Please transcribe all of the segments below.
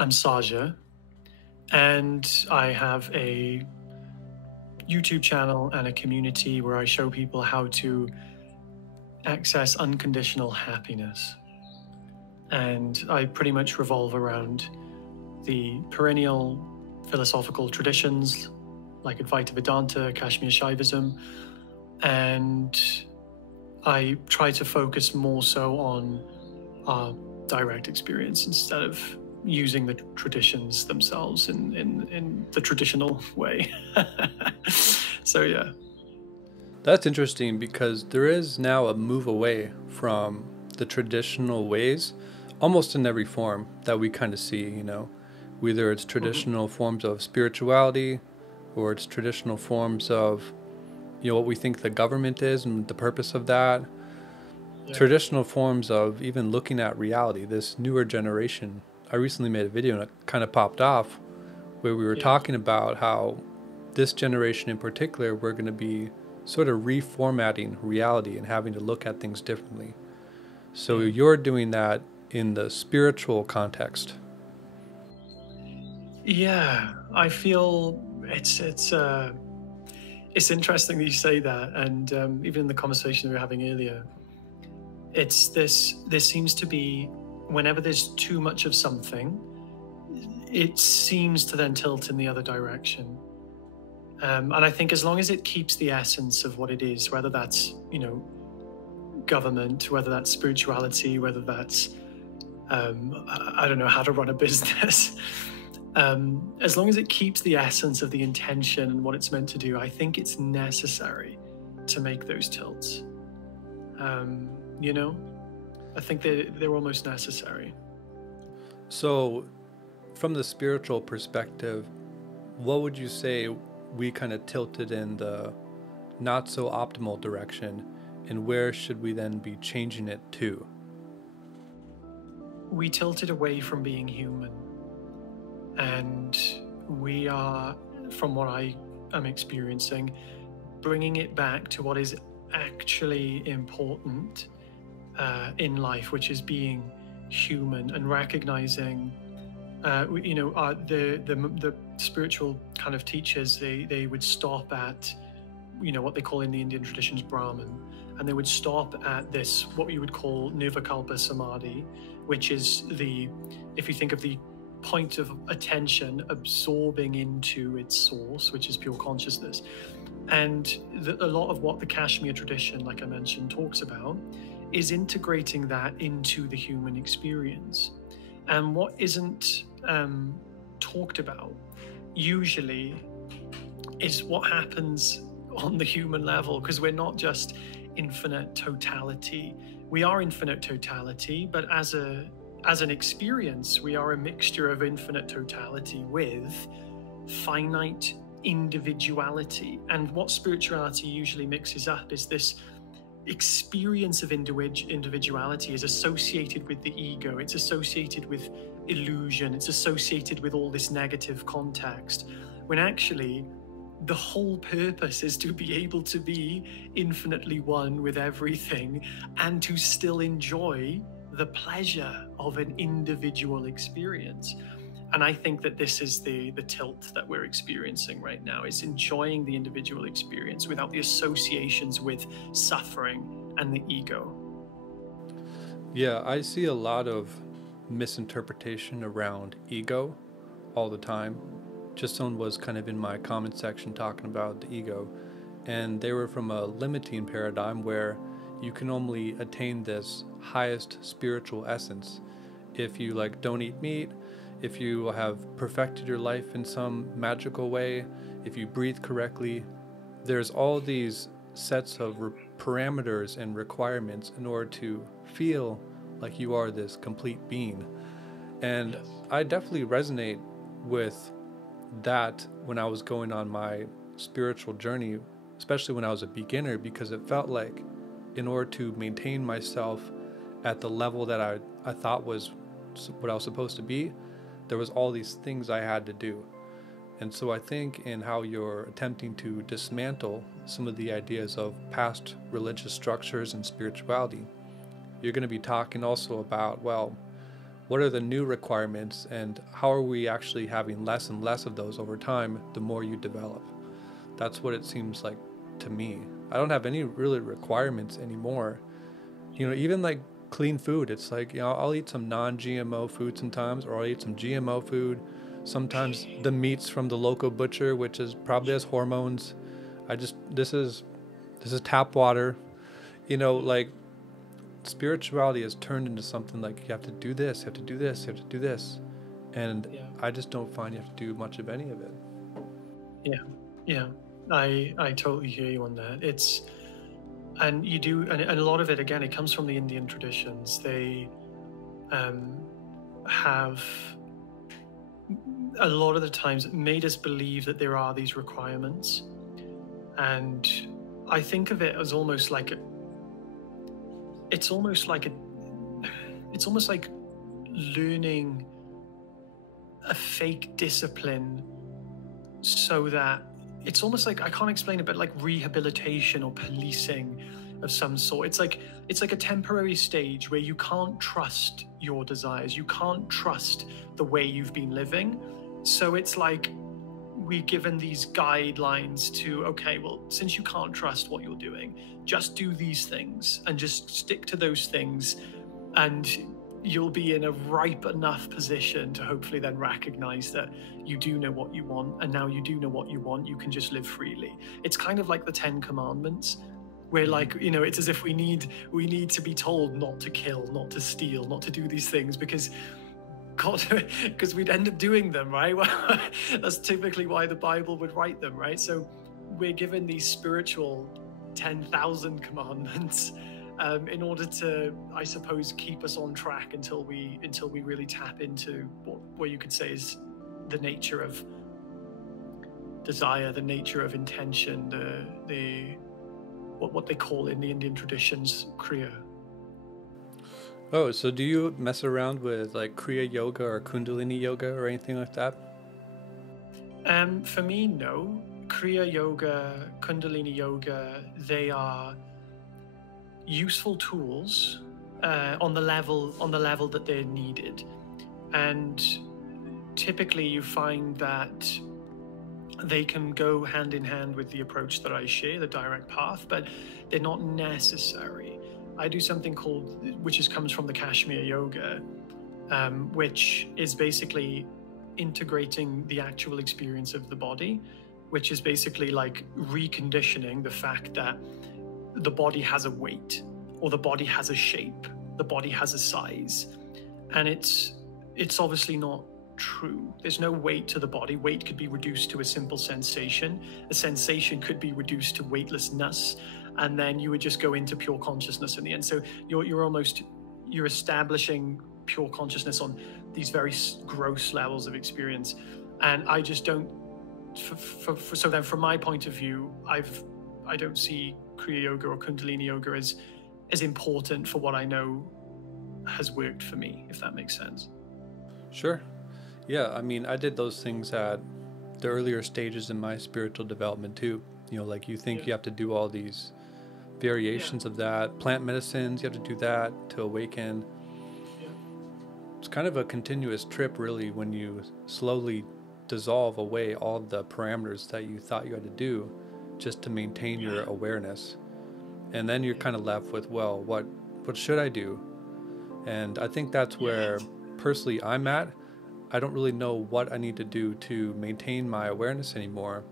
I'm Saja, and I have a YouTube channel and a community where I show people how to access unconditional happiness. And I pretty much revolve around the perennial philosophical traditions like Advaita Vedanta, Kashmir Shaivism, and I try to focus more so on our direct experience instead of using the traditions themselves in the traditional way. So yeah. That's interesting because there is now a move away from the traditional ways, almost in every form that we kind of see, whether it's Mhm. traditional forms of spirituality or it's traditional forms of, what we think the government is and the purpose of that, Yeah. traditional forms of even looking at reality, this newer generation. I recently made a video and it kind of popped off where we were Yeah. talking about how this generation in particular, we're going to be sort of reformatting reality and having to look at things differently. So Yeah. you're doing that in the spiritual context. Yeah. I feel it's interesting that you say that, and even in the conversation we were having earlier, it's this. There seems to be whenever there's too much of something, it seems to then tilt in the other direction. And I think as long as it keeps the essence of what it is, whether that's, government, whether that's spirituality, whether that's, I don't know how to run a business, as long as it keeps the essence of the intention and what it's meant to do, I think it's necessary to make those tilts. Um, you know, I think they're almost necessary. So, from the spiritual perspective, what would you say we kind of tilted in the not so optimal direction, and where should we then be changing it to? We tilted away from being human, and we are, from what I am experiencing, bringing it back to what is actually important in life, which is being human and recognizing, the spiritual kind of teachers. They would stop at, what they call in the Indian traditions Brahman, and they would stop at this what you would call Nirvikalpa Samadhi, which is if you think of the point of attention absorbing into its source, which is pure consciousness. And a lot of what the Kashmir tradition, like I mentioned, talks about is integrating that into the human experience. And what isn't talked about usually is what happens on the human level, because we're not just infinite totality. We are infinite totality, but as an experience, we are a mixture of infinite totality with finite individuality. And what spirituality usually mixes up is this experience of individuality is associated with the ego, it's associated with illusion, it's associated with all this negative context, when actually the whole purpose is to be able to be infinitely one with everything and to still enjoy the pleasure of an individual experience. And I think that this is the tilt that we're experiencing right now, is enjoying the individual experience without the associations with suffering and the ego. Yeah, I see a lot of misinterpretation around ego all the time. Just someone was kind of in my comment section talking about the ego, and they were from a limiting paradigm where you can only attain this highest spiritual essence if you like don't eat meat, if you have perfected your life in some magical way, if you breathe correctly. There's all these sets of parameters and requirements in order to feel like you are this complete being. And Yes. I definitely resonate with that when I was going on my spiritual journey, especially when I was a beginner, because it felt like in order to maintain myself at the level that I thought was what I was supposed to be, there was all these things I had to do. And so I think in how you're attempting to dismantle some of the ideas of past religious structures and spirituality, you're going to be talking also about, well, what are the new requirements, and how are we actually having less and less of those over time the more you develop. That's what it seems like to me. I don't have any really requirements anymore. Even like clean food, it's like, I'll eat some non-GMO food sometimes, or I'll eat some GMO food. Sometimes the meats from the local butcher, which is probably has hormones. This is tap water. Like, spirituality has turned into something like you have to do this, you have to do this, you have to do this. And Yeah. I just don't find you have to do much of any of it. Yeah. Yeah. I totally hear you on that. And you do, and a lot of it, again, it comes from the Indian traditions. They have a lot of the times made us believe that there are these requirements. And I think of it as almost like it's almost like learning a fake discipline, so that it's almost like, I can't explain it, but like rehabilitation or policing of some sort. It's like a temporary stage where you can't trust your desires, you can't trust the way you've been living. So it's like we're given these guidelines to, okay, well, since you can't trust what you're doing, just do these things and just stick to those things, and you'll be in a ripe enough position to hopefully then recognize that you do know what you want, and now you do know what you want, you can just live freely. It's kind of like the 10 Commandments, where, like, it's as if we need to be told not to kill, not to steal, not to do these things, because because we'd end up doing them, right? Well, that's typically why the Bible would write them, right? So we're given these spiritual 10,000 commandments in order to, I suppose, keep us on track until we really tap into what you could say is the nature of desire, the nature of intention, the what they call in the Indian traditions Kriya. Oh, so do you mess around with like Kriya Yoga or Kundalini Yoga or anything like that? For me, no. Kriya Yoga, Kundalini Yoga, they are useful tools on the level that they're needed, and typically you find that they can go hand in hand with the approach that I share, the direct path, but they're not necessary. I do something which comes from the Kashmir Yoga, which is basically integrating the actual experience of the body, which is basically like reconditioning the fact that the body has a weight, or the body has a shape, the body has a size, and it's obviously not true. There's no weight to the body. Weight could be reduced to a simple sensation. A sensation could be reduced to weightlessness, and then you would just go into pure consciousness in the end. So you're establishing pure consciousness on these very gross levels of experience. And I just don't. So then, from my point of view, I don't see Kriya Yoga or Kundalini Yoga as important for what I know has worked for me, if that makes sense. Sure. Yeah, I mean, I did those things at the earlier stages in my spiritual development too. Like, you think you have to do all these variations of that, plant medicines, you have to do that to awaken. It's kind of a continuous trip, really, when you slowly dissolve away all the parameters that you thought you had to do just to maintain your awareness. And then you're kind of left with, well, what should I do? And I think that's where personally I'm at. I don't really know what I need to do to maintain my awareness anymore,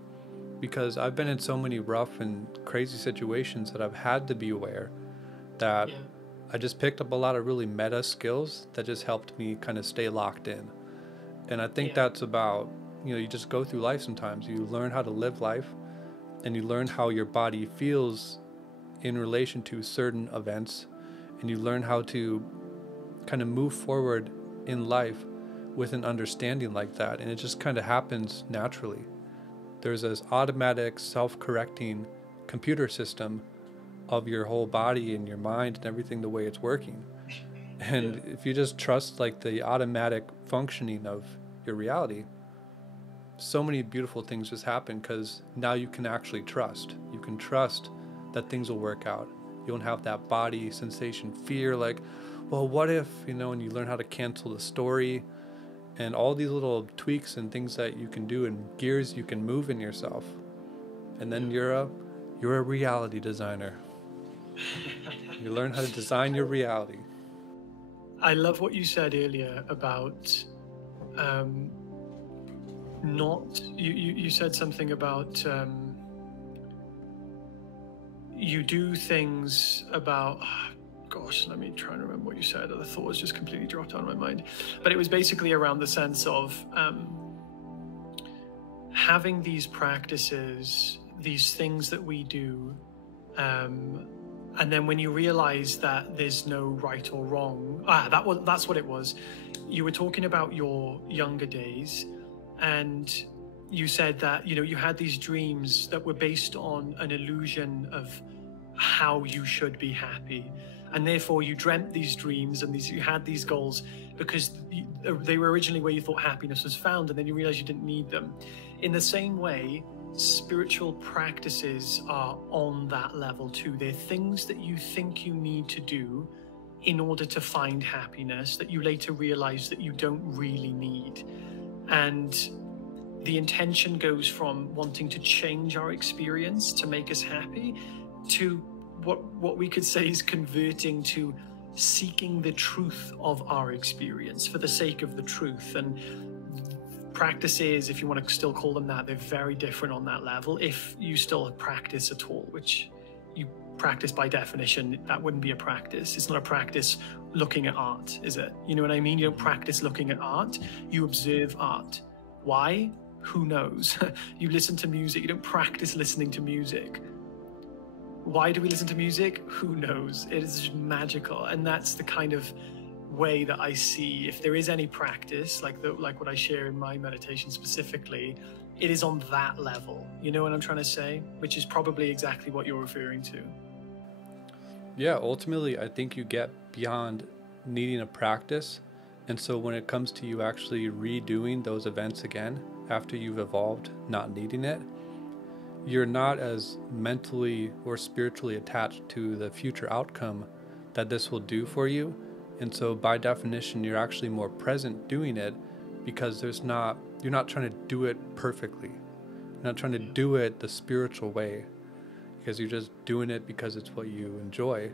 because I've been in so many rough and crazy situations that I've had to be aware, that I just picked up a lot of really meta skills that just helped me kind of stay locked in. And I think that's about, you just go through life sometimes. You learn how to live life, and you learn how your body feels in relation to certain events, and you learn how to kind of move forward in life with an understanding like that. And it just kind of happens naturally. There's this automatic self-correcting computer system of your whole body and your mind and everything, the way it's working. And if you just trust like the automatic functioning of your reality, so many beautiful things just happen, because now you can actually trust. You can trust that things will work out. You don't have that body sensation fear, like, well, what if, and you learn how to cancel the story and all these little tweaks and things that you can do and gears you can move in yourself. And then you're a reality designer. You learn how to design your reality. I love what you said earlier about not you said something about you do things about gosh, let me try and remember what you said. The thought was just completely dropped out of my mind. But it was basically around the sense of having these practices, these things that we do, and then when you realize that there's no right or wrong, that's what it was. You were talking about your younger days, and you said that you had these dreams that were based on an illusion of how you should be happy, and therefore you dreamt these dreams and you had these goals because they were originally where you thought happiness was found, and then you realized you didn't need them. In the same way, spiritual practices are on that level too. They're things that you think you need to do in order to find happiness that you later realize that you don't really need. And the intention goes from wanting to change our experience to make us happy to what we could say is converting to seeking the truth of our experience for the sake of the truth. And practices, if you want to still call them that, they're very different on that level. If you still practice at all, which you practice by definition, that wouldn't be a practice. It's not a practice looking at art, is it? You know what I mean? You don't practice looking at art, you observe art. Why? Who knows? You listen to music, you don't practice listening to music. Why do we listen to music? Who knows? It is magical. And that's the kind of way that I see, if there is any practice, like what I share in my meditation specifically, it is on that level. You know what I'm trying to say? Which is probably exactly what you're referring to. Yeah, ultimately, I think you get beyond needing a practice. And so when it comes to you actually redoing those events again, after you've evolved not needing it, you're not as mentally or spiritually attached to the future outcome that this will do for you. And so by definition, you're actually more present doing it because you're not trying to do it perfectly. You're not trying to do it the spiritual way, because you're just doing it because it's what you enjoy.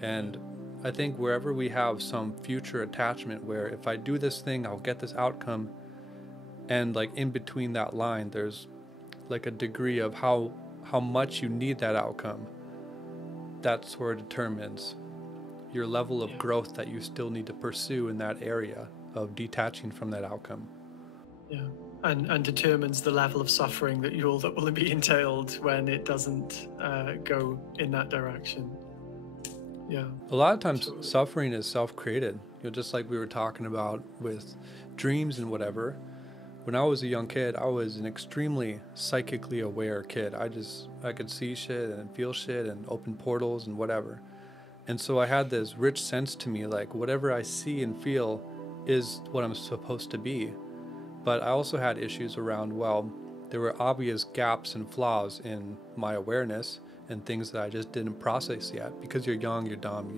And I think wherever we have some future attachment where if I do this thing, I'll get this outcome, and like in between that line, there's like a degree of how much you need that outcome, that sort of determines your level of growth that you still need to pursue in that area of detaching from that outcome. Yeah, and determines the level of suffering that will be entailed when it doesn't go in that direction. Yeah. A lot of times suffering is self-created, just like we were talking about with dreams and whatever. When I was a young kid, I was an extremely psychically aware kid. I could see shit and feel shit and open portals and whatever. And so I had this rich sense to me, like whatever I see and feel is what I'm supposed to be. But I also had issues around, well, there were obvious gaps and flaws in my awareness and things that I just didn't process yet. Because you're young, you're dumb,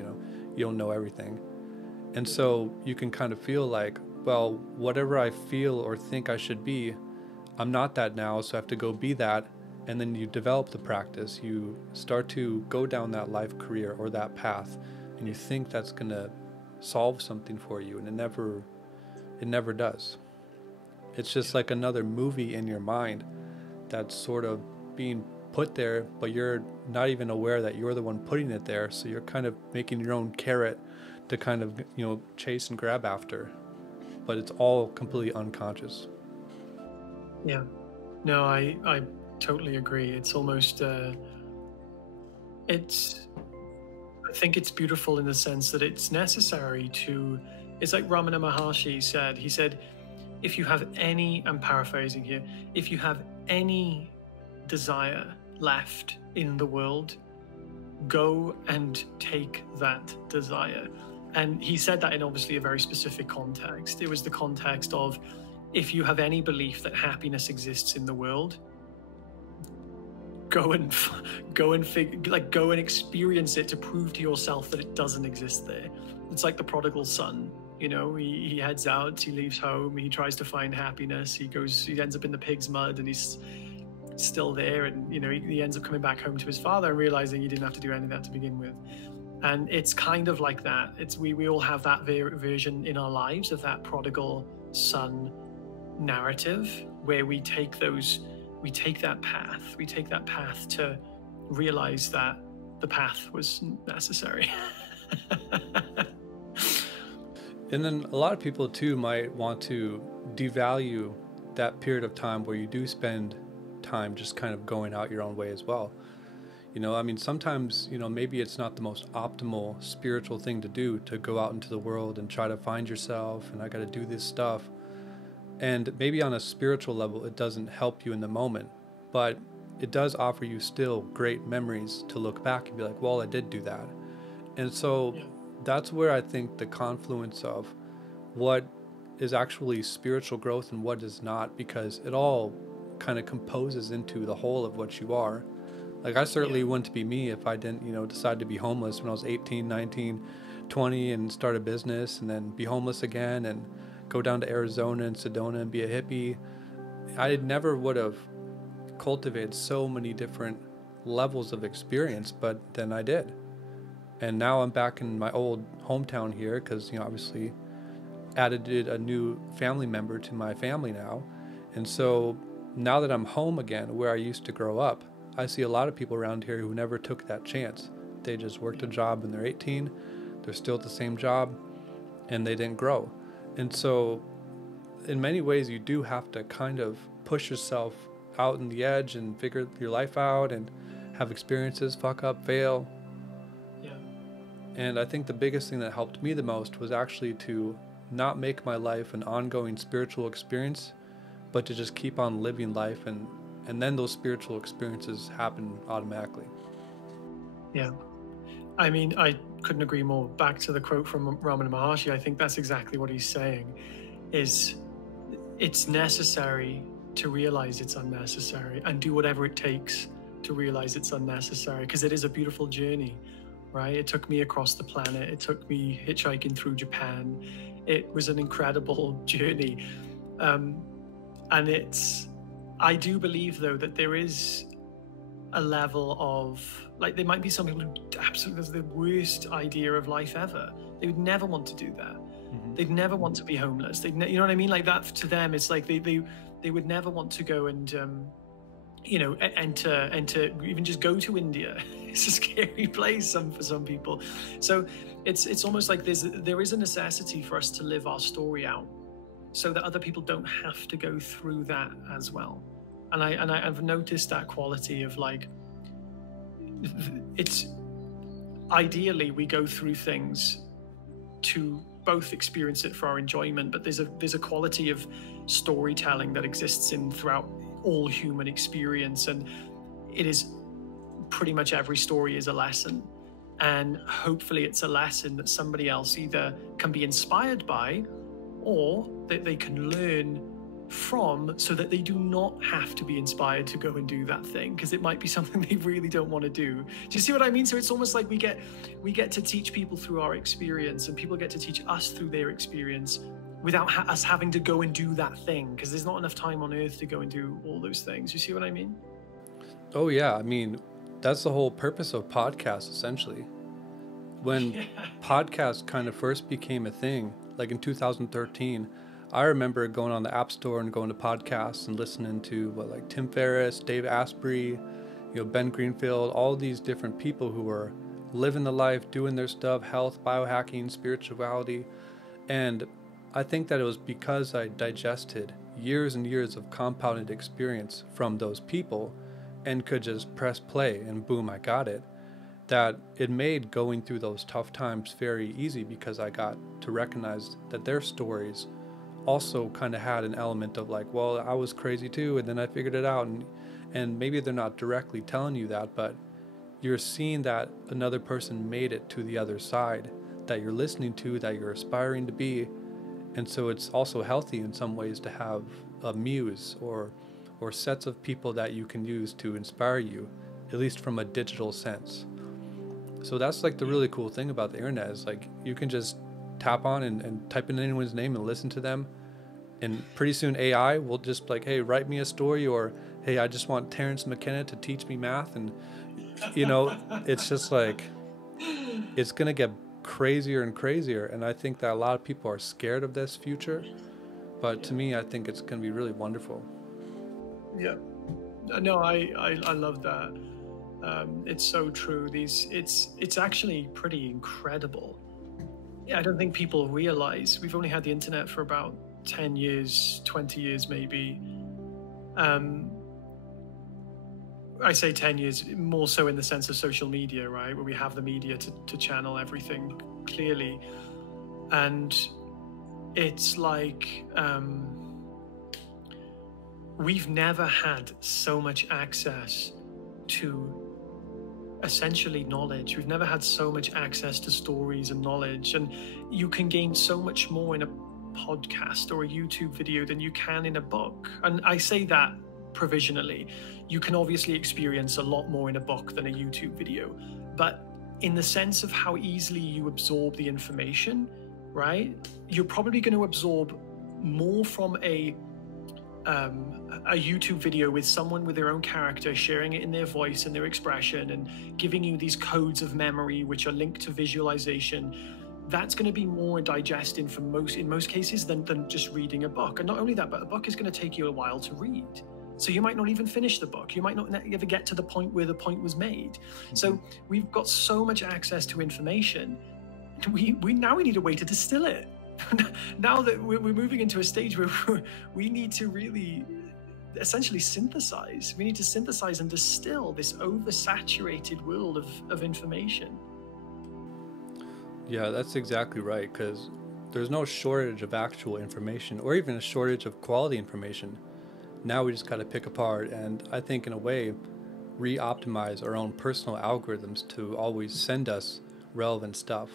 you don't know everything. And so you can kind of feel like, well, whatever I feel or think I should be, I'm not that now, so I have to go be that. And then you develop the practice, you start to go down that life career or that path, and you think that's going to solve something for you, and it never does. It's just like another movie in your mind that's sort of being put there, but you're not even aware that you're the one putting it there, so you're kind of making your own carrot to kind of, chase and grab after. But it's all completely unconscious. Yeah. No, I totally agree. It's almost I think it's beautiful in the sense that it's necessary to, it's like Ramana Maharshi said. He said, if you have any, I'm paraphrasing here, if you have any desire left in the world, go and take that desire. And he said that in obviously a very specific context. It was the context of, if you have any belief that happiness exists in the world, go and experience it to prove to yourself that it doesn't exist there. it's like the prodigal son. You know, he heads out, he leaves home, he tries to find happiness, he ends up in the pig's mud, and he's still there, and you know, he ends up coming back home to his father and realizing he didn't have to do any of that to begin with. And it's kind of like that. It's we all have that version in our lives of that prodigal son narrative, where we take that path to realize that the path was necessary. And then a lot of people too might want to devalue that period of time where you do spend time just kind of going out your own way as well. You know, I mean, sometimes, you know, maybe it's not the most optimal spiritual thing to do, to go out into the world and try to find yourself, and I got to do this stuff. And maybe on a spiritual level, it doesn't help you in the moment, but it does offer you still great memories to look back and be like, well, I did do that. And so that's where I think the confluence of what is actually spiritual growth and what is not, because it all kind of composes into the whole of what you are. Like, I certainly wouldn't be me if I didn't, you know, decide to be homeless when I was 18, 19, 20 and start a business, and then be homeless again and go down to Arizona and Sedona and be a hippie. I never would have cultivated so many different levels of experience, but then I did. And now I'm back in my old hometown here because, you know, obviously added a new family member to my family now. And so now that I'm home again, where I used to grow up, I see a lot of people around here who never took that chance. They just worked a job when they're 18, they're still at the same job, and they didn't grow. And so in many ways, you do have to kind of push yourself out on the edge and figure your life out and have experiences, fuck up, fail. And I think the biggest thing that helped me the most was actually to not make my life an ongoing spiritual experience, but to just keep on living life, and then those spiritual experiences happen automatically. Yeah. I mean, I couldn't agree more. Back to the quote from Ramana Maharshi, I think that's exactly what he's saying, is it's necessary to realize it's unnecessary and do whatever it takes to realize it's unnecessary, because it is a beautiful journey. Right? It took me across the planet. It took me hitchhiking through Japan. It was an incredible journey. And I do believe, though, that there is a level of, like, there might be some people who absolutely has the worst idea of life ever. They would never want to do that. Mm-hmm. They'd never want to be homeless. You know what I mean? Like, that to them, it's like they would never want to go and, you know, and to even just go to India. It's a scary place for some people. So it's almost like there is a necessity for us to live our story out, so that other people don't have to go through that as well. And I've noticed that quality of, like, it's ideally we go through things to both experience it for our enjoyment, but there's a quality of storytelling that exists throughout all human experience, and it is pretty much every story is a lesson, and hopefully it's a lesson that somebody else either can be inspired by or that they can learn from, so that they do not have to be inspired to go and do that thing, because it might be something they really don't want to do. Do you see what I mean? So it's almost like we get to teach people through our experience, and people get to teach us through their experience without us having to go and do that thing, because there's not enough time on earth to go and do all those things. You see what I mean? Oh yeah, I mean, that's the whole purpose of podcasts, essentially. When podcasts kind of first became a thing, like in 2013, I remember going on the App Store and going to podcasts and listening to like Tim Ferriss, Dave Asprey, you know, Ben Greenfield, all these different people who were living the life, doing their stuff, health, biohacking, spirituality. And I think that it was because I digested years and years of compounded experience from those people and could just press play and boom, I got it, that it made going through those tough times very easy, because I got to recognize that their stories also kind of had an element of like, well, I was crazy too, and then I figured it out. And maybe they're not directly telling you that, but you're seeing that another person made it to the other side that you're listening to, that you're aspiring to be. And so it's also healthy in some ways to have a muse or sets of people that you can use to inspire you, at least from a digital sense. So that's like the really cool thing about the internet is like you can just tap on and type in anyone's name and listen to them, and pretty soon AI will just be like, hey, write me a story, or hey, I just want Terrence McKenna to teach me math. And you know, it's just like it's gonna get crazier and crazier, and I think that a lot of people are scared of this future, but to me I think it's gonna be really wonderful. Yeah. No, I love that. It's so true. It's actually pretty incredible. Yeah, I don't think people realize we've only had the internet for about 10 years, 20 years maybe. Um, I say 10 years more so in the sense of social media, right? Where we have the media to channel everything clearly. And it's like we've never had so much access to essentially knowledge. We've never had so much access to stories and knowledge. And you can gain so much more in a podcast or a YouTube video than you can in a book. And I say that provisionally. You can obviously experience a lot more in a book than a YouTube video, but in the sense of how easily you absorb the information, right? You're probably going to absorb more from a YouTube video with someone with their own character sharing it in their voice and their expression and giving you these codes of memory which are linked to visualization. That's going to be more digesting in most cases than just reading a book. And not only that, but a book is going to take you a while to read. So you might not even finish the book. You might not ever get to the point where the point was made. So we've got so much access to information. We now need a way to distill it. Now that we're moving into a stage where we need to really essentially synthesize. We need to synthesize and distill this oversaturated world of information. Yeah, that's exactly right, because there's no shortage of actual information or even a shortage of quality information. Now we just got to pick apart and I think in a way re-optimize our own personal algorithms to always send us relevant stuff.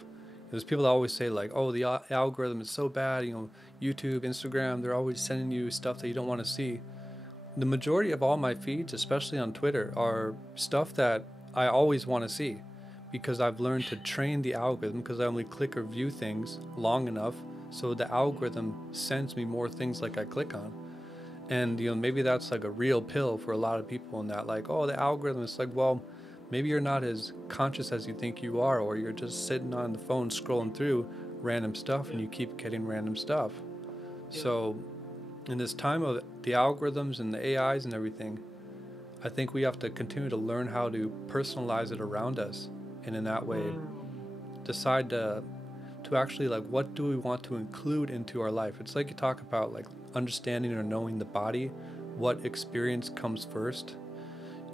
There's people that always say like, oh, the algorithm is so bad, YouTube, Instagram, they're always sending you stuff that you don't want to see. The majority of all my feeds, especially on Twitter, are stuff that I always want to see because I've learned to train the algorithm, because I only click or view things long enough so the algorithm sends me more things like I click on. And maybe that's like a real pill for a lot of people, in that like, oh, the algorithm is like, well, maybe you're not as conscious as you think you are, or you're just sitting on the phone scrolling through random stuff and you keep getting random stuff. So in this time of the algorithms and the AIs and everything, I think we have to continue to learn how to personalize it around us, and in that way decide to actually like, what do we want to include into our life. It's like you talk about like understanding or knowing the body, what experience comes first.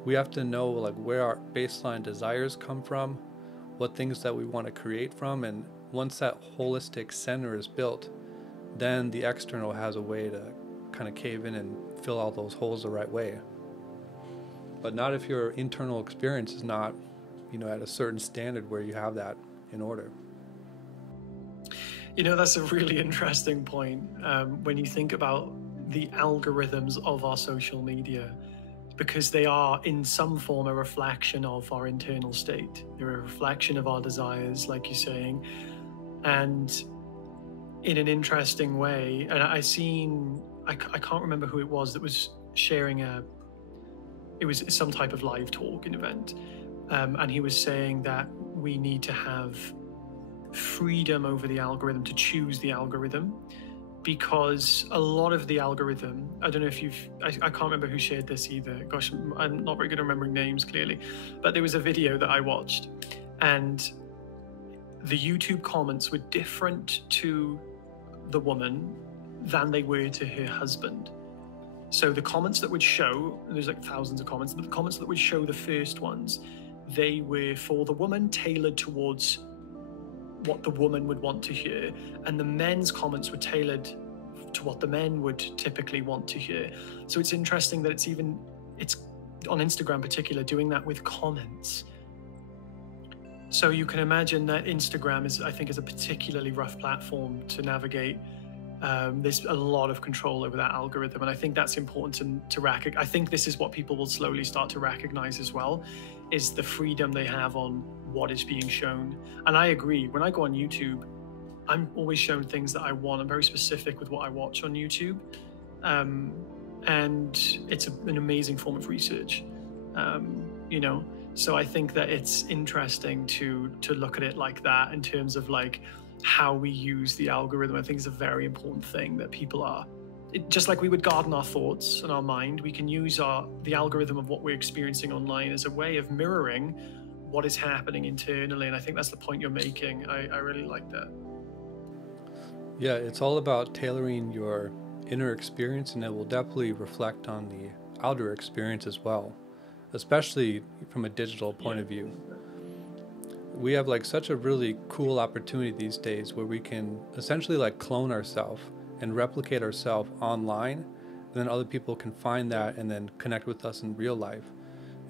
We have to know like where our baseline desires come from, what things that we want to create from, and once that holistic center is built, then the external has a way to kind of cave in and fill all those holes the right way. But not if your internal experience is not, at a certain standard where you have that in order. That's a really interesting point when you think about the algorithms of our social media, because they are in some form a reflection of our internal state. They're a reflection of our desires, like you're saying. And in an interesting way, and I can't remember who it was that was sharing it was some type of live talking event. And he was saying that we need to have freedom over the algorithm, to choose the algorithm, because a lot of the algorithm, I don't know if I can't remember who shared this either. Gosh, I'm not very good at remembering names clearly, but there was a video that I watched and the YouTube comments were different to the woman than they were to her husband. So the comments that would show, there's like thousands of comments, but the comments that would show the first ones, they were for the woman, tailored towards what the woman would want to hear, and the men's comments were tailored to what the men would typically want to hear. So it's interesting that it's on Instagram in particular doing that with comments. So you can imagine that Instagram is a particularly rough platform to navigate. There's a lot of control over that algorithm, and I think that's important to recognize. I think this is what people will slowly start to recognize as well, is the freedom they have on what is being shown. And I agree, when I go on YouTube, I'm always shown things that I want. I'm very specific with what I watch on YouTube. Um, and it's an amazing form of research. You know, so I think that it's interesting to look at it like that in terms of like how we use the algorithm. I think it's a very important thing that people are just like we would garden our thoughts and our mind. We can use the algorithm of what we're experiencing online as a way of mirroring what is happening internally. And I think that's the point you're making. I really like that. Yeah, it's all about tailoring your inner experience, and it will definitely reflect on the outer experience as well, especially from a digital point Yeah. of view. We have like such a really cool opportunity these days where we can essentially like clone ourselves and replicate ourselves online, and then other people can find that and then connect with us in real life.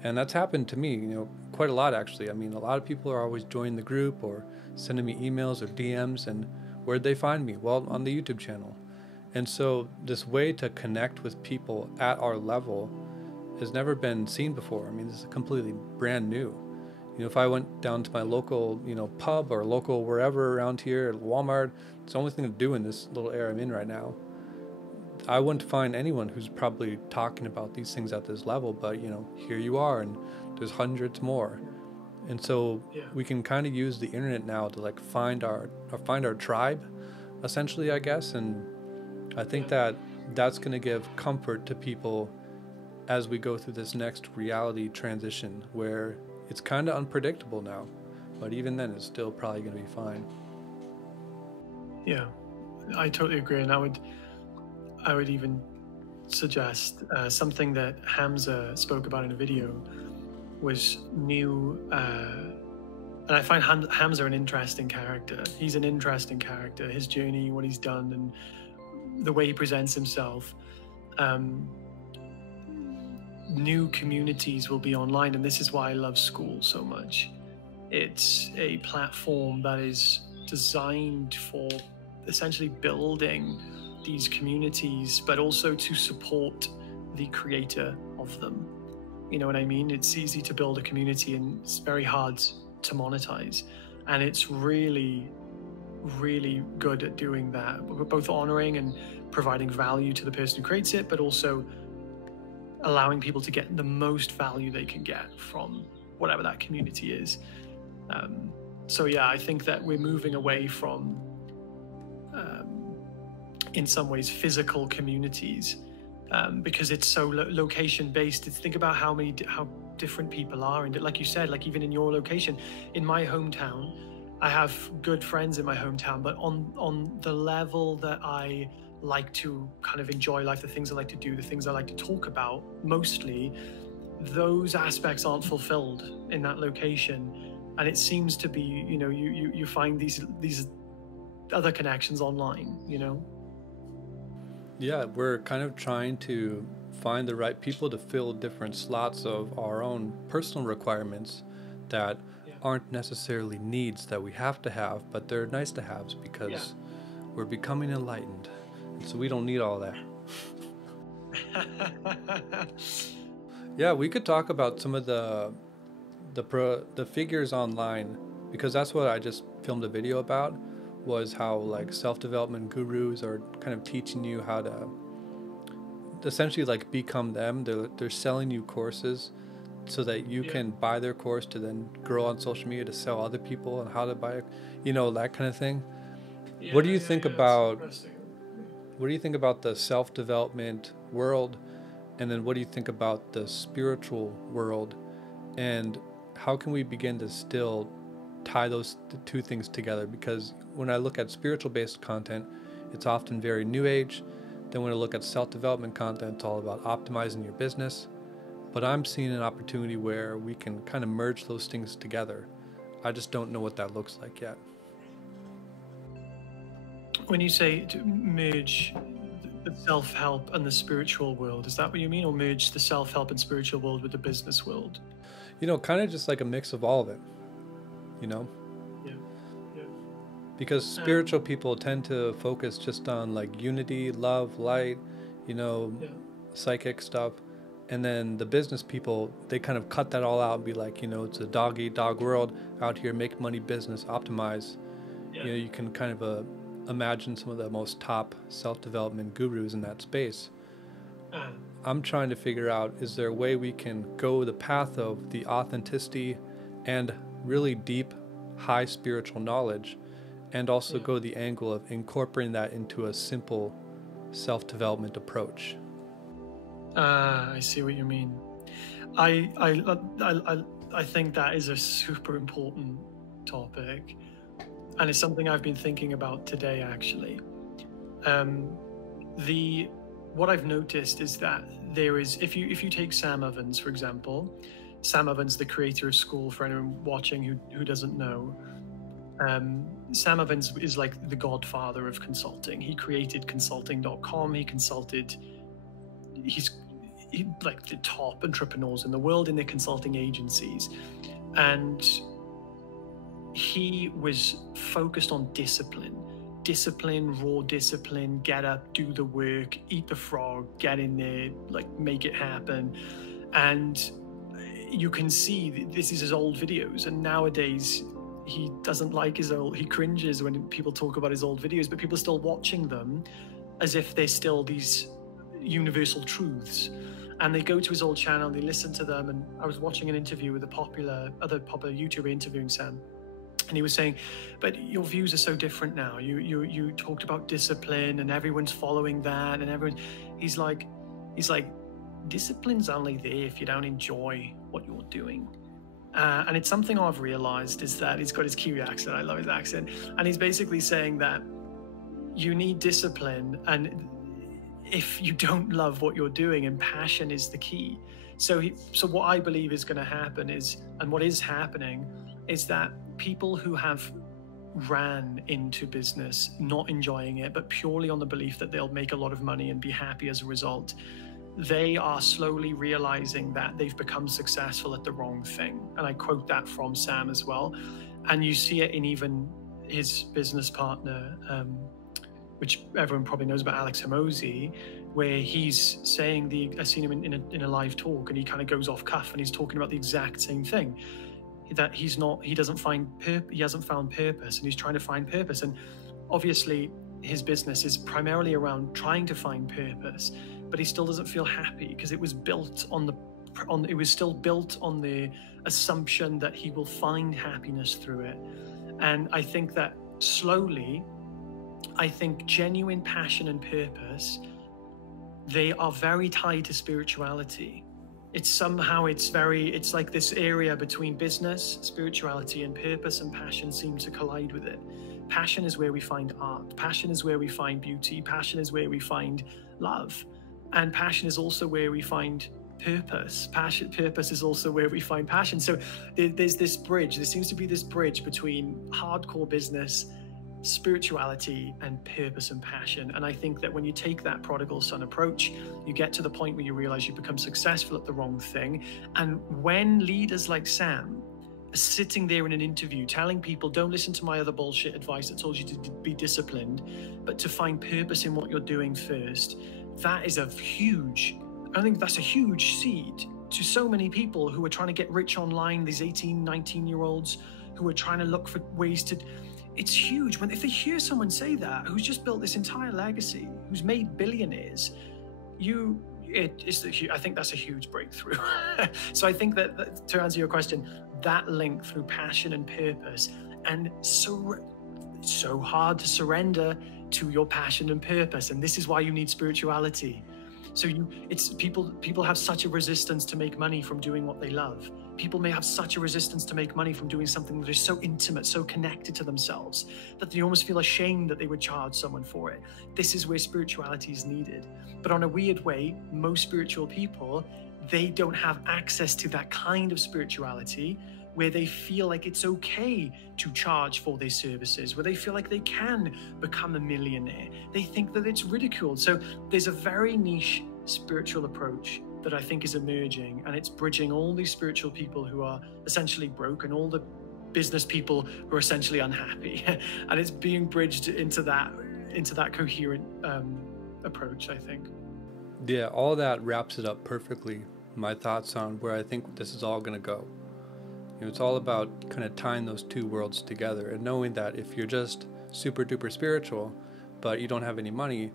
And that's happened to me, quite a lot actually. I mean, a lot of people are always joining the group or sending me emails or DMs, and where'd they find me? Well, on the YouTube channel. And so this way to connect with people at our level has never been seen before. I mean, this is completely brand new. If I went down to my local, pub or local wherever around here, Walmart, it's the only thing to do in this little area I'm in right now. I wouldn't find anyone who's probably talking about these things at this level, but here you are, and there's hundreds more. And so Yeah. we can kind of use the internet now to like find our tribe, essentially, I guess. And I think that that's going to give comfort to people as we go through this next reality transition where it's kind of unpredictable now, but even then it's still probably going to be fine. Yeah, I totally agree. And I would even suggest something that Hamza spoke about in a video was new. And I find Hamza an interesting character. He's an interesting character, his journey, what he's done, and the way he presents himself. New communities will be online, and this is why I love school so much. It's a platform that is designed for essentially building these communities, but also to support the creator of them. You know what I mean? It's easy to build a community and it's very hard to monetize. And it's really, really good at doing that. We're both honoring and providing value to the person who creates it, but also allowing people to get the most value they can get from whatever that community is. So yeah, I think that we're moving away from, in some ways, physical communities, because it's so location based. Think about how different people are, and like you said, like even in your location, in my hometown, I have good friends in my hometown, but on the level that I like to kind of enjoy life, the things I like to do, the things I like to talk about, mostly, those aspects aren't fulfilled in that location. And it seems to be, you find these other connections online, Yeah, we're kind of trying to find the right people to fill different slots of our own personal requirements that aren't necessarily needs that we have to have, but they're nice to haves because we're becoming enlightened. So we don't need all that. Yeah, we could talk about some of the figures online, because that's what I just filmed a video about, was how like self-development gurus are kind of teaching you how to essentially like become them. They're selling you courses so that you can buy their course to then grow on social media to sell other people and how to buy, that kind of thing. What do you think about the self-development world, and then what do you think about the spiritual world, and how can we begin to still tie those two things together? Because when I look at spiritual based content, it's often very new age. Then when I look at self-development content, it's all about optimizing your business. But I'm seeing an opportunity where we can kind of merge those things together. I just don't know what that looks like yet. When you say to merge the self-help and the spiritual world, is that what you mean? Or merge the self-help and spiritual world with the business world? Kind of just like a mix of all of it, Yeah. because spiritual people tend to focus just on like unity, love, light, psychic stuff. And then the business people, they kind of cut that all out and be like, it's a dog eat dog world out here, make money, business, optimize. Yeah. You can kind of imagine some of the most top self-development gurus in that space. I'm trying to figure out, is there a way we can go the path of the authenticity and really deep, high spiritual knowledge, and also go the angle of incorporating that into a simple self-development approach? I see what you mean. I think that is a super important topic, and it's something I've been thinking about today, actually. What I've noticed is that there is, if you take Sam Ovens, for example, Sam Ovens, the creator of School, for anyone watching who doesn't know, Sam Ovens is like the godfather of consulting. He created consulting.com. He's like the top entrepreneurs in the world in their consulting agencies. And he was focused on discipline, raw discipline, get up, do the work, eat the frog, get in there, like make it happen. And you can see this is his old videos. And nowadays he doesn't like he cringes when people talk about his old videos, but people are still watching them as if they're still these universal truths. And they go to his old channel, they listen to them. And I was watching an interview with other popular YouTuber interviewing Sam. And he was saying, but your views are so different now. You talked about discipline and everyone's following that, and he's like, discipline's only there if you don't enjoy what you're doing. And it's something I've realized is that he's got his Kiwi accent. I love his accent. And he's basically saying that you need discipline, and if you don't love what you're doing, and passion is the key. So what I believe is going to happen and what is happening is that people who have ran into business not enjoying it, but purely on the belief that they'll make a lot of money and be happy as a result, they are slowly realizing that they've become successful at the wrong thing. And I quote that from Sam as well. And you see it in even his business partner, which everyone probably knows about, Alex Hormozi, where he's saying I've seen him in a live talk, and he kind of goes off cuff and he's talking about the exact same thing, that he hasn't found purpose, and he's trying to find purpose. And obviously his business is primarily around trying to find purpose, but he still doesn't feel happy because it was still built on the assumption that he will find happiness through it. And I think that slowly, genuine passion and purpose, they are very tied to spirituality. It's like this area between business, spirituality, and purpose and passion seem to collide with it. Passion is where we find art. Passion is where we find beauty. Passion is where we find love. And passion is also where we find purpose. Purpose is also where we find passion. So there's this bridge. There seems to be this bridge between hardcore business, spirituality, and purpose and passion. And I think that when you take that prodigal son approach, you get to the point where you realize you become successful at the wrong thing. And when leaders like Sam are sitting there in an interview telling people, don't listen to my other bullshit advice that told you to be disciplined, but to find purpose in what you're doing first, I think that's a huge seed to so many people who are trying to get rich online, these 18, 19-year-olds who are trying to look for ways to. It's huge if they hear someone say that, who's just built this entire legacy, who's made billionaires. I think that's a huge breakthrough. So I think that to answer your question, that link through passion and purpose, and so hard to surrender to your passion and purpose, and this is why you need spirituality. So people have such a resistance to make money from doing what they love. People may have such a resistance to make money from doing something that is so intimate, so connected to themselves, that they almost feel ashamed that they would charge someone for it. This is where spirituality is needed. But on a weird way, most spiritual people, they don't have access to that kind of spirituality where they feel like it's okay to charge for their services, where they feel like they can become a millionaire. They think that it's ridiculed. So there's a very niche spiritual approach that I think is emerging, and it's bridging all these spiritual people who are essentially broke and all the business people who are essentially unhappy. And it's being bridged into that coherent approach, I think. Yeah, all that wraps it up perfectly. my thoughts on where I think this is all going to go. It's all about kind of tying those two worlds together and knowing that if you're just super duper spiritual, but you don't have any money,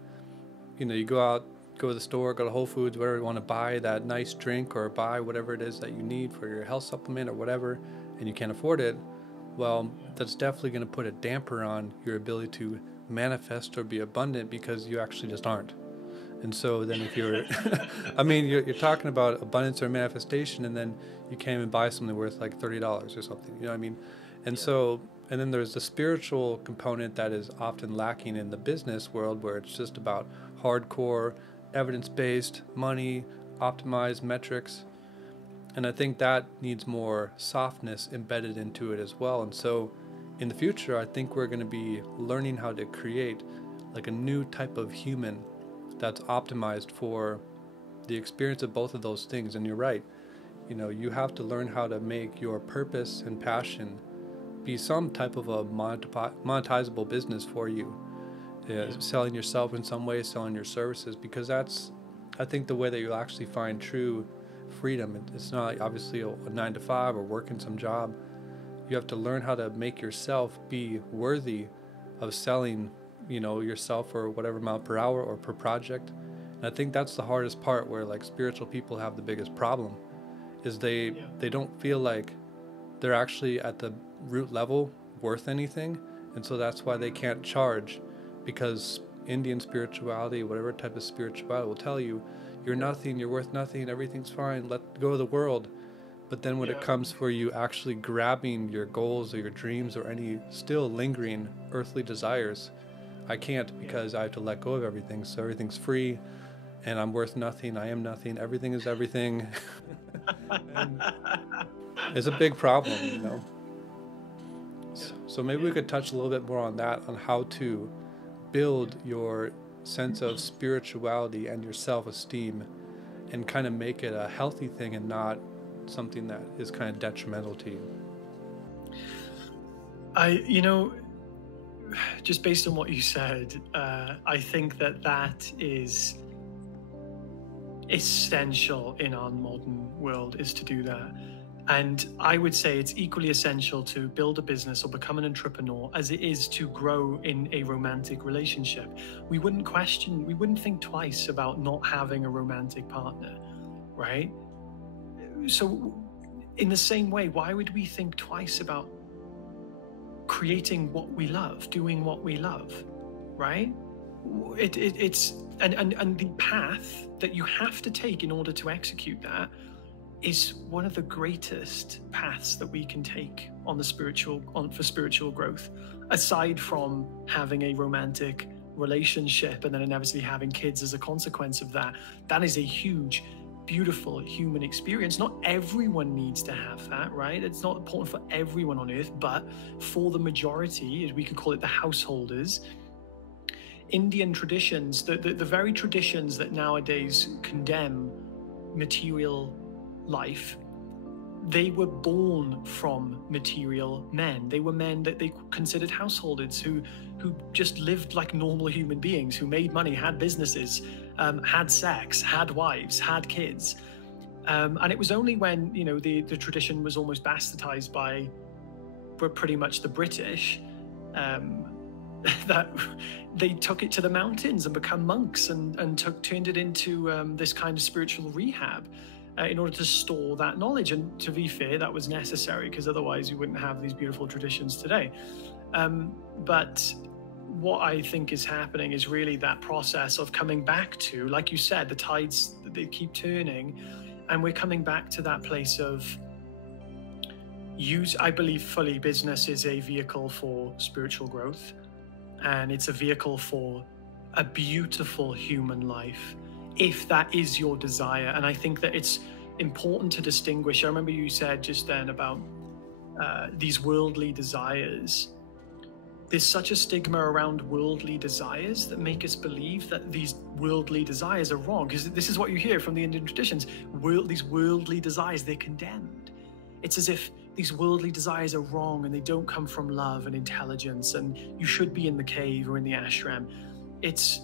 you go out, go to the store, go to Whole Foods, whatever you want to buy that nice drink or buy whatever it is that you need for your health supplement or whatever, and you can't afford it, well, that's definitely going to put a damper on your ability to manifest or be abundant because you actually just aren't. And so then if you're, I mean, you're talking about abundance or manifestation, and then you can't even buy something worth like $30 or something, you know what I mean? And so, and then there's the spiritual component that is often lacking in the business world, where it's just about hardcore, evidence-based, money, optimized metrics. And I think that needs more softness embedded into it as well. And so in the future, I think we're going to be learning how to create like a new type of human that's optimized for the experience of both of those things. And you're right, you have to learn how to make your purpose and passion be some type of a monetizable business for you. Selling yourself in some way, selling your services, because that's, I think, the way that you'll actually find true freedom. It's not obviously a 9 to 5 or working some job. You have to learn how to make yourself be worthy of selling yourself for whatever amount per hour or per project. And I think that's the hardest part, where like spiritual people have the biggest problem, is they don't feel like they're actually at the root level worth anything. And so that's why they can't charge, because Indian spirituality, whatever type of spirituality, will tell you you're nothing, you're worth nothing, everything's fine, let go of the world. But then when it comes for you actually grabbing your goals or your dreams or any still lingering earthly desires, I can't, because I have to let go of everything. So everything's free, and I'm worth nothing. I am nothing. Everything is everything. And it's a big problem, So maybe we could touch a little bit more on that, on how to build your sense of spirituality and your self-esteem and kind of make it a healthy thing and not something that is kind of detrimental to you. Just based on what you said, I think that is essential in our modern world, is to do that. And I would say it's equally essential to build a business or become an entrepreneur as it is to grow in a romantic relationship. We wouldn't think twice about not having a romantic partner, right? So in the same way, why would we think twice about creating what we love, doing what we love, right? It's the path that you have to take in order to execute that is one of the greatest paths that we can take for spiritual growth, aside from having a romantic relationship and then inevitably having kids as a consequence of that. That is a huge, beautiful human experience. Not everyone needs to have that, right? It's not important for everyone on earth, but for the majority, we could call it the householders, Indian traditions, the very traditions that nowadays condemn material life, they were born from material men. They were men that they considered householders who just lived like normal human beings, who made money, had businesses, had sex, had wives, had kids. And it was only when, the tradition was almost bastardized by pretty much the British, that they took it to the mountains and become monks and turned it into this kind of spiritual rehab in order to store that knowledge. And to be fair, that was necessary, because otherwise we wouldn't have these beautiful traditions today. But what I think is happening is really that process of coming back to, like you said, the tides, they keep turning, and we're coming back to that place of I believe fully business is a vehicle for spiritual growth, and it's a vehicle for a beautiful human life, if that is your desire. And I think that it's important to distinguish. I remember you said just then about these worldly desires. There's such a stigma around worldly desires that make us believe that these worldly desires are wrong, because this is what you hear from the Indian traditions. These worldly desires, they're condemned. It's as if these worldly desires are wrong and they don't come from love and intelligence, and you should be in the cave or in the ashram. It's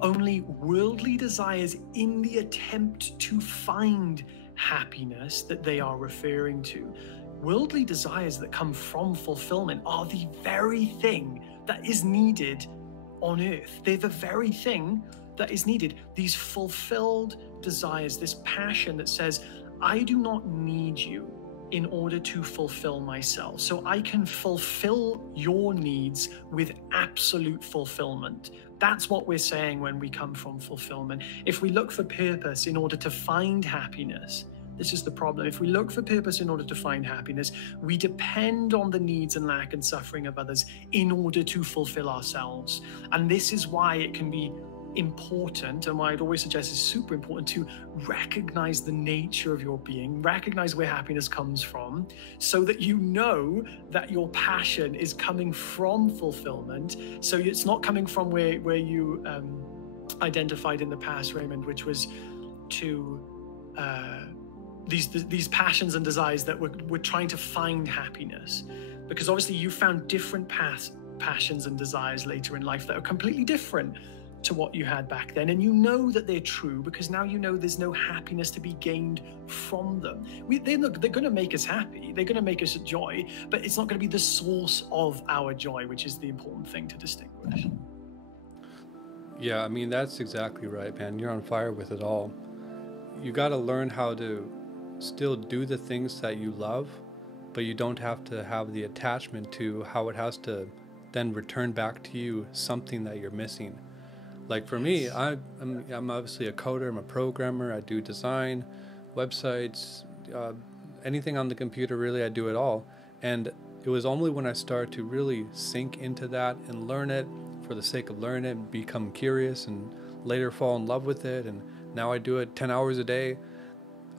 only worldly desires in the attempt to find happiness that they are referring to. Worldly desires that come from fulfillment are the very thing that is needed on earth. They're the very thing that is needed. These fulfilled desires, this passion that says, I do not need you in order to fulfill myself. So I can fulfill your needs with absolute fulfillment. That's what we're saying when we come from fulfillment. If we look for purpose in order to find happiness, this is the problem. If we look for purpose in order to find happiness, we depend on the needs and lack and suffering of others in order to fulfill ourselves. And this is why it can be important, and why I'd always suggest is super important, to recognize the nature of your being, recognize where happiness comes from, so that you know that your passion is coming from fulfillment. So it's not coming from where you identified in the past, Raymond, which was to these passions and desires that we're trying to find happiness, because obviously you found different passions and desires later in life that are completely different to what you had back then, and you know that they're true because now you know there's no happiness to be gained from them. They're going to make us happy, they're going to make us joy, but it's not going to be the source of our joy, which is the important thing to distinguish. Yeah, I mean, that's exactly right, man. You're on fire with it all. You got to learn how to still do the things that you love, but you don't have to have the attachment to how it has to then return back to you something that you're missing. Like for me, I'm obviously a coder, I'm a programmer, I do design, websites, anything on the computer, really, I do it all. And it was only when I started to really sink into that and learn it for the sake of learning it, become curious, and later fall in love with it, and now I do it 10 hours a day.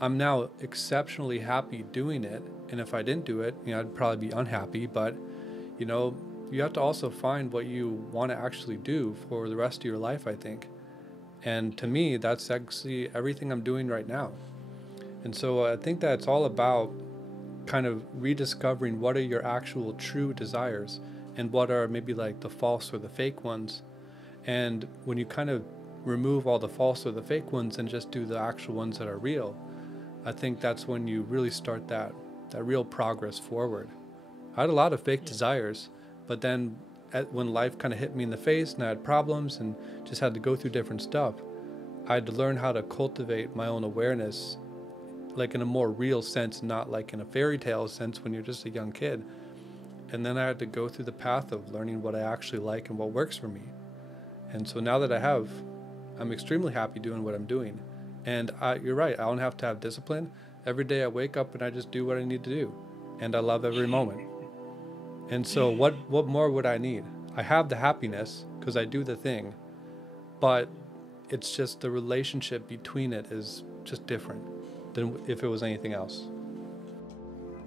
I'm now exceptionally happy doing it, and if I didn't do it, I'd probably be unhappy, but you have to also find what you want to actually do for the rest of your life, I think. And to me, that's actually everything I'm doing right now. And so I think that it's all about kind of rediscovering what are your actual true desires and what are maybe like the false or the fake ones. And when you kind of remove all the false or the fake ones and just do the actual ones that are real, I think that's when you really start that real progress forward. I had a lot of fake desires, but then when life kind of hit me in the face and I had problems and just had to go through different stuff, I had to learn how to cultivate my own awareness, like in a more real sense, not like in a fairy tale sense when you're just a young kid. And then I had to go through the path of learning what I actually like and what works for me. And so now that I'm extremely happy doing what I'm doing. And you're right, I don't have to have discipline. Every day I wake up and I just do what I need to do. And I love every moment. And so what more would I need? I have the happiness because I do the thing, but it's just the relationship between it is just different than if it was anything else.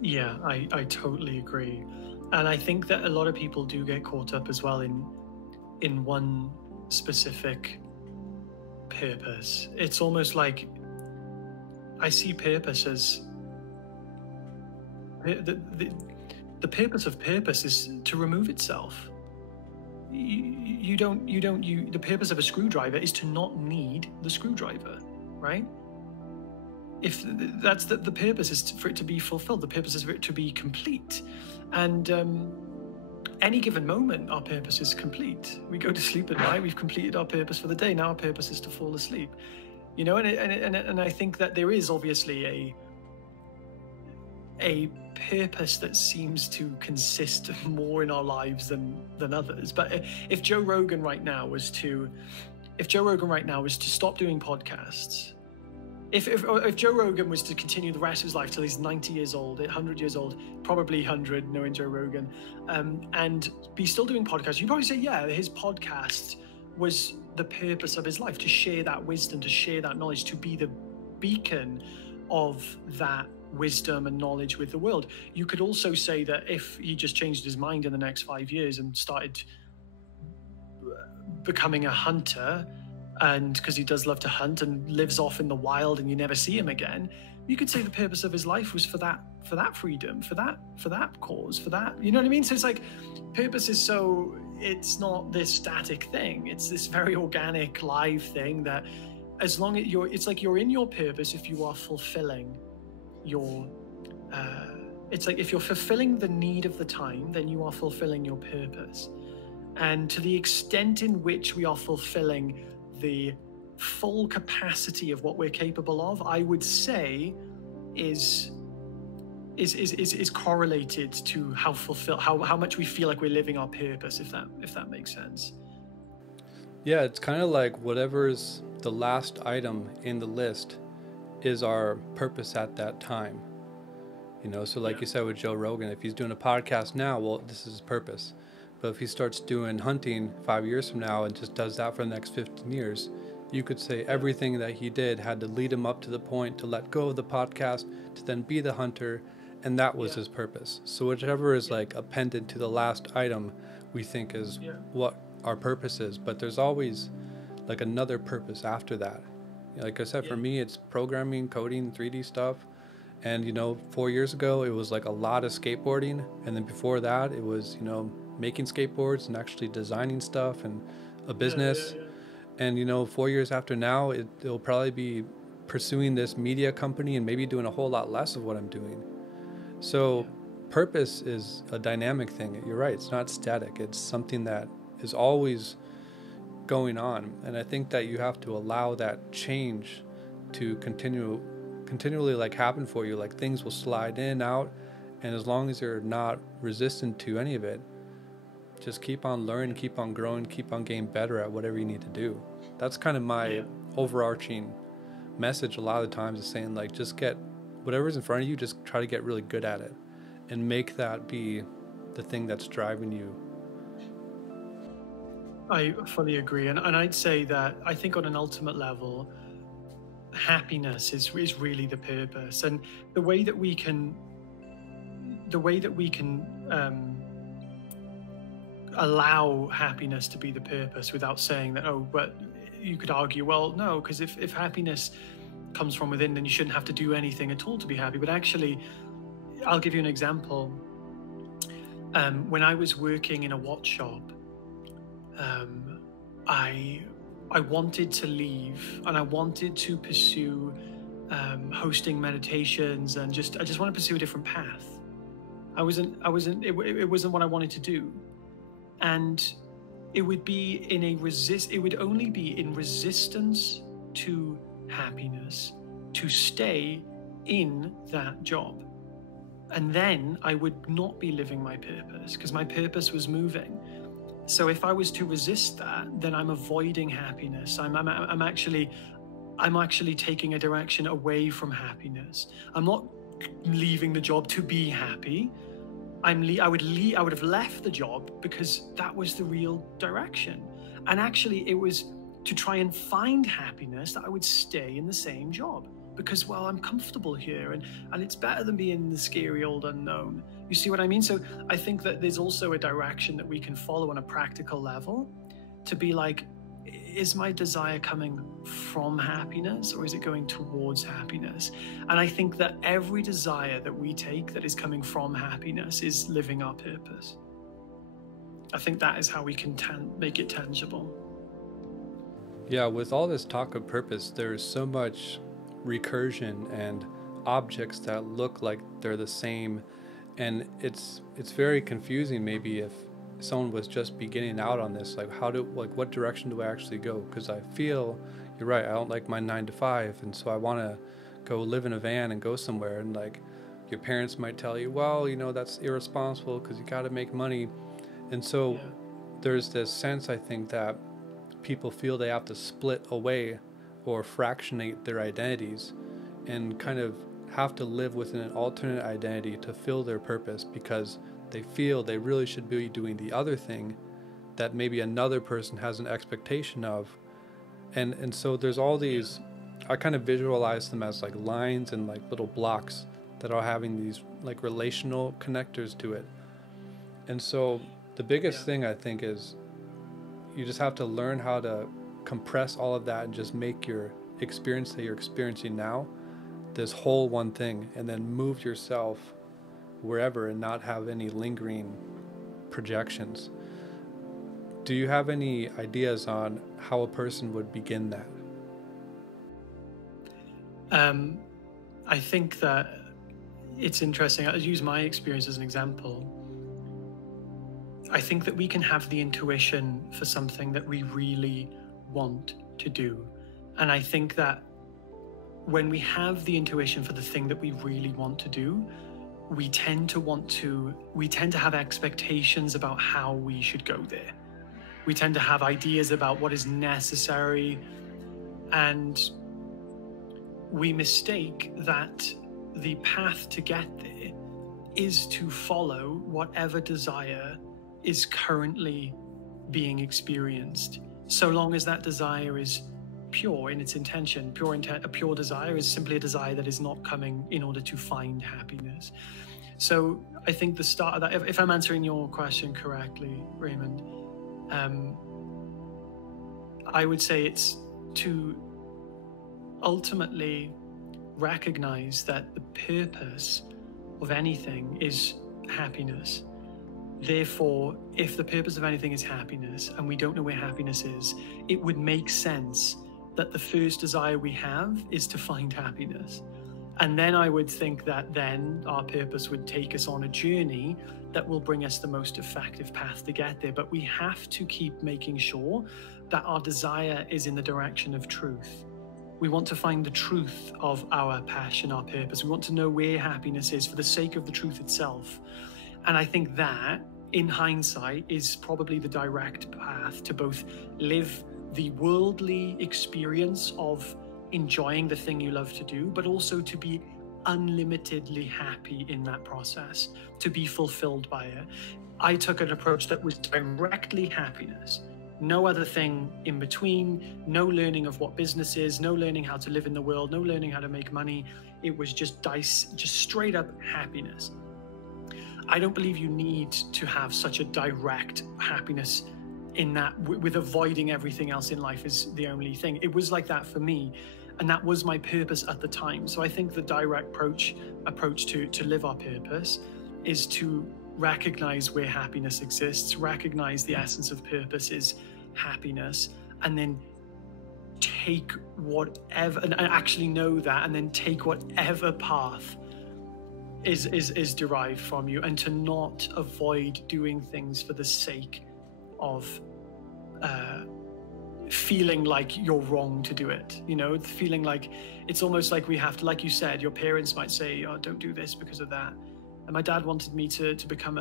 Yeah, I totally agree. And I think that a lot of people do get caught up as well in one specific purpose. It's almost like I see purpose as the purpose of purpose is to remove itself. The purpose of a screwdriver is to not need the screwdriver, right? If that's the purpose is for it to be fulfilled, the purpose is for it to be complete. And any given moment, our purpose is complete. We go to sleep at night, we've completed our purpose for the day. Now our purpose is to fall asleep. And I think that there is obviously a purpose that seems to consist more in our lives than others. But if Joe Rogan right now was to stop doing podcasts, if Joe Rogan was to continue the rest of his life till he's 90 years old, 100 years old, probably 100, knowing Joe Rogan, and be still doing podcasts, you'd probably say, yeah, his podcast was the purpose of his life, to share that wisdom, to share that knowledge, to be the beacon of that wisdom and knowledge with the world. You could also say that if he just changed his mind in the next 5 years and started becoming a hunter, and because he does love to hunt and lives off in the wild and you never see him again, you could say the purpose of his life was for that freedom, for that cause, for that, you know what I mean? So it's like purpose is it's not this static thing, it's this very organic live thing that as long as it's like you're in your purpose if you are fulfilling your it's like if you're fulfilling the need of the time, then you are fulfilling your purpose. And to the extent in which we are fulfilling the full capacity of what we're capable of, I would say is correlated to how much we feel like we're living our purpose, if that makes sense. Yeah, it's kind of like whatever's the last item in the list is our purpose at that time. So like you said with Joe Rogan, if he's doing a podcast now, well, this is his purpose. But if he starts doing hunting 5 years from now and just does that for the next 15 years, you could say everything that he did had to lead him up to the point to let go of the podcast, to then be the hunter, and that was his purpose. So whichever is like appended to the last item, we think is what our purpose is. But there's always like another purpose after that. Like I said, for me, it's programming, coding, 3D stuff. And, 4 years ago, it was like a lot of skateboarding. And then before that, it was, making skateboards and actually designing stuff and a business. And, 4 years after now, it'll probably be pursuing this media company and maybe doing a whole lot less of what I'm doing. So purpose is a dynamic thing. You're right. It's not static. It's something that is always going on. And I think that you have to allow that change to continually like happen for you. Like things will slide in, out, and as long as you're not resistant to any of it, just keep on learning, keep on growing, keep on getting better at whatever you need to do. That's kind of my overarching message a lot of the times, is saying like just get whatever's in front of you, just try to get really good at it and make that be the thing that's driving you. I fully agree, and I'd say that I think on an ultimate level, happiness is really the purpose. And the way that we can allow happiness to be the purpose without saying that, oh, but you could argue, well, no, because if happiness comes from within, then you shouldn't have to do anything at all to be happy. But actually, I'll give you an example. When I was working in a watch shop, I wanted to leave, and I wanted to pursue hosting meditations, and I just want to pursue a different path. It wasn't what I wanted to do, and it would only be in resistance to happiness to stay in that job. And then I would not be living my purpose, because my purpose was moving. So if I was to resist that, then I'm avoiding happiness. I'm actually taking a direction away from happiness. I'm not leaving the job to be happy. I would have left the job because that was the real direction. And actually, it was to try and find happiness that I would stay in the same job, because, well, I'm comfortable here, and it's better than being in the scary old unknown. You see what I mean? So I think that there's also a direction that we can follow on a practical level to be like, is my desire coming from happiness, or is it going towards happiness? And I think that every desire that we take that is coming from happiness is living our purpose. I think that is how we can make it tangible. Yeah, with all this talk of purpose, there's so much recursion and objects that look like they're the same, and it's very confusing maybe if someone was just beginning out on this, like what direction do I actually go? Because I feel you're right, I don't like my 9 to 5, and so I want to go live in a van and go somewhere, and like your parents might tell you, well, that's irresponsible because you got to make money. And so there's this sense, I think, that people feel they have to split away or fractionate their identities and kind of have to live within an alternate identity to fill their purpose, because they feel they really should be doing the other thing that maybe another person has an expectation of. And so there's all these, I kind of visualize them as like lines and like little blocks that are having these like relational connectors to it. And so the biggest thing I think is you just have to learn how to compress all of that and just make your experience that you're experiencing now this whole one thing, and then move yourself wherever and not have any lingering projections. Do you have any ideas on how a person would begin that? Um, I think that it's interesting. I'll use my experience as an example. I think that we can have the intuition for something that we really want to do. And I think that when we have the intuition for the thing that we really want to do, we tend to have expectations about how we should go there. We tend to have ideas about what is necessary, and we mistake that the path to get there is to follow whatever desire is currently being experienced, so long as that desire is pure in its intention. A pure desire is simply a desire that is not coming in order to find happiness. So I think the start of that, if I'm answering your question correctly, Raymond, I would say it's to ultimately recognize that the purpose of anything is happiness. Therefore, if the purpose of anything is happiness and we don't know where happiness is, it would make sense that the first desire we have is to find happiness. And then I would think that then our purpose would take us on a journey that will bring us the most effective path to get there. But we have to keep making sure that our desire is in the direction of truth. We want to find the truth of our passion, our purpose. We want to know where happiness is for the sake of the truth itself. And I think that, in hindsight, is probably the direct path to both live the worldly experience of enjoying the thing you love to do, but also to be unlimitedly happy in that process, to be fulfilled by it. I took an approach that was directly happiness. No other thing in between, no learning of what business is, no learning how to live in the world, no learning how to make money. It was just straight up happiness. I don't believe you need to have such a direct happiness in that, with avoiding everything else in life is the only thing. It was like that for me, and that was my purpose at the time. So I think the direct approach to live our purpose is to recognize where happiness exists, recognize the essence of purpose is happiness, and then take whatever, and actually know that, and then take whatever path is derived from you, and to not avoid doing things for the sake of feeling like you're wrong to do it. Feeling like it's almost like we have to, like you said, your parents might say, oh, don't do this because of that. And my dad wanted me to become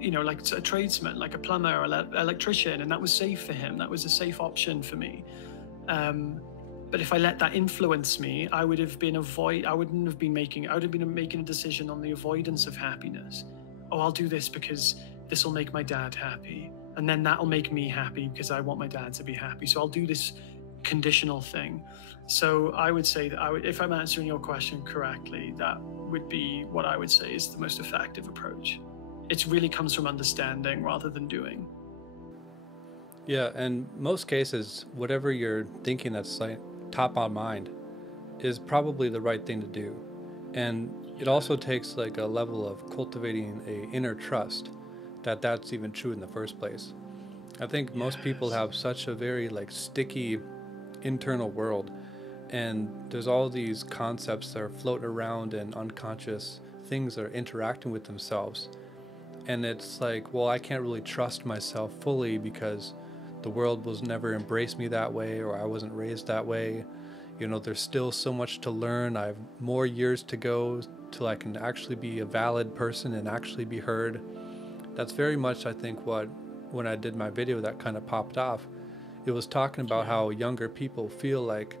like a tradesman, like a plumber or electrician, and that was safe for him. That was a safe option for me. But if I let that influence me, I would have been making a decision on the avoidance of happiness. Oh, I'll do this because this will make my dad happy. And then that'll make me happy because I want my dad to be happy. So I'll do this conditional thing. So I would say that if I'm answering your question correctly, that would be what I would say is the most effective approach. It really comes from understanding rather than doing. Yeah, and most cases, whatever you're thinking that's like top on mind is probably the right thing to do. And it also takes like a level of cultivating a inner trust that that's even true in the first place. I think most people have such a very like sticky internal world, and there's all these concepts that are floating around and unconscious things that are interacting with themselves. And it's like, well, I can't really trust myself fully because the world was never embraced me that way, or I wasn't raised that way. There's still so much to learn. I have more years to go till I can actually be a valid person and actually be heard. That's very much, I think, when I did my video that kind of popped off. It was talking about how younger people feel like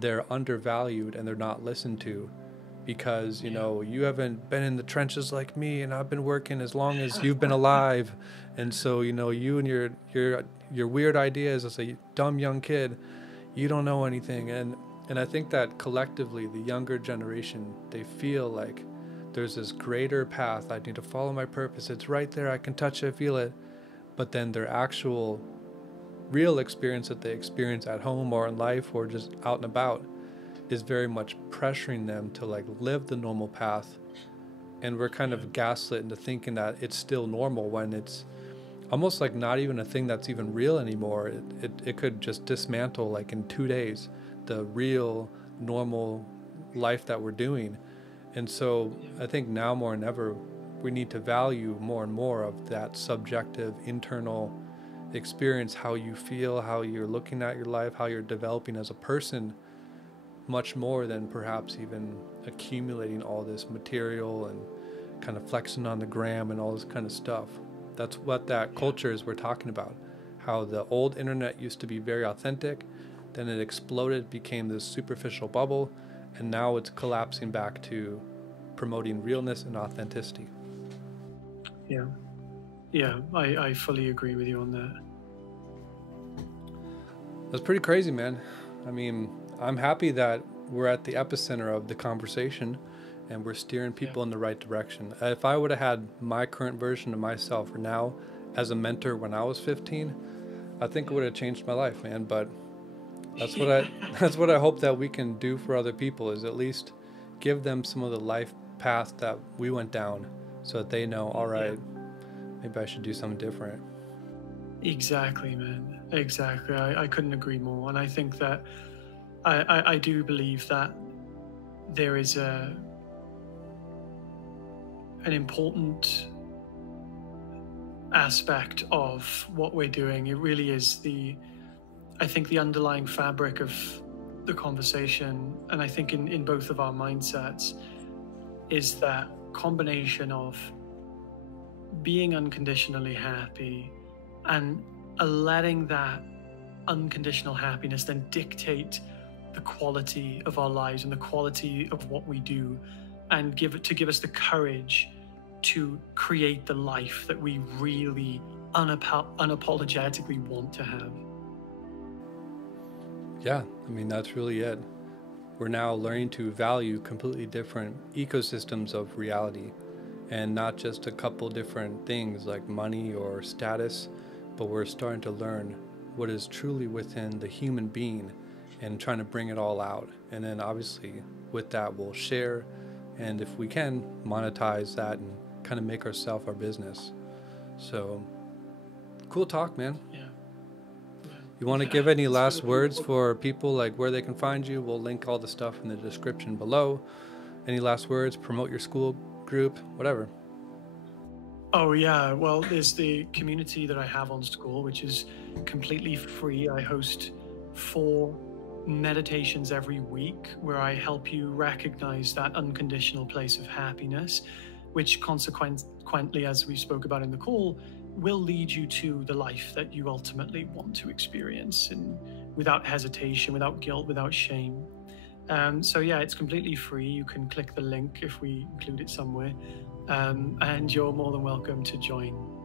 they're undervalued and they're not listened to because, you haven't been in the trenches like me, and I've been working as long as you've been alive. And so, you and your weird ideas as a dumb young kid, you don't know anything. And I think that collectively, the younger generation, they feel like there's this greater path. I need to follow my purpose. It's right there. I can touch it, feel it. But then their actual real experience that they experience at home or in life or just out and about is very much pressuring them to like live the normal path. And we're kind of gaslit into thinking that it's still normal when it's almost like not even a thing that's even real anymore. It could just dismantle like in 2 days, the real normal life that we're doing. And so Yeah. I think now more than ever, we need to value more and more of that subjective, internal experience, how you feel, how you're looking at your life, how you're developing as a person, much more than perhaps even accumulating all this material and kind of flexing on the gram and all this kind of stuff. That's what that Yeah. culture is we're talking about. How the old internet used to be very authentic, then it exploded, became this superficial bubble, and now it's collapsing back to promoting realness and authenticity. Yeah. Yeah. I fully agree with you on that. That's pretty crazy, man. I mean, I'm happy that we're at the epicenter of the conversation and we're steering Yeah. people in the right direction. If I would have had my current version of myself or now as a mentor when I was 15, I think it would have changed my life, man. But that's what I that's what I hope that we can do for other people, is at least give them some of the life path that we went down so that they know, all right, maybe I should do something different. Exactly, man. Exactly. I couldn't agree more. And I think that I do believe that there is an important aspect of what we're doing. It really is I think the underlying fabric of the conversation, and I think in both of our mindsets, is that combination of being unconditionally happy and letting that unconditional happiness then dictate the quality of our lives and the quality of what we do, and give us the courage to create the life that we really unapologetically want to have. Yeah, I mean, that's really it. We're now learning to value completely different ecosystems of reality, and not just a couple different things like money or status, but we're starting to learn what is truly within the human being and trying to bring it all out. And then obviously with that, we'll share, and if we can, monetize that and kind of make ourselves our business. So cool talk, man. Yeah. You want to give any It's last been a words beautiful. for people, like where they can find you? We'll link all the stuff in the description below. Any last words? Promote your school, group, whatever. Oh yeah, well, there's the community that I have on school, which is completely free. I host 4 meditations every week where I help you recognize that unconditional place of happiness, which consequently, as we spoke about in the call, will lead you to the life that you ultimately want to experience, and without hesitation, without guilt, without shame. So yeah, it's completely free. You can click the link if we include it somewhere, and you're more than welcome to join.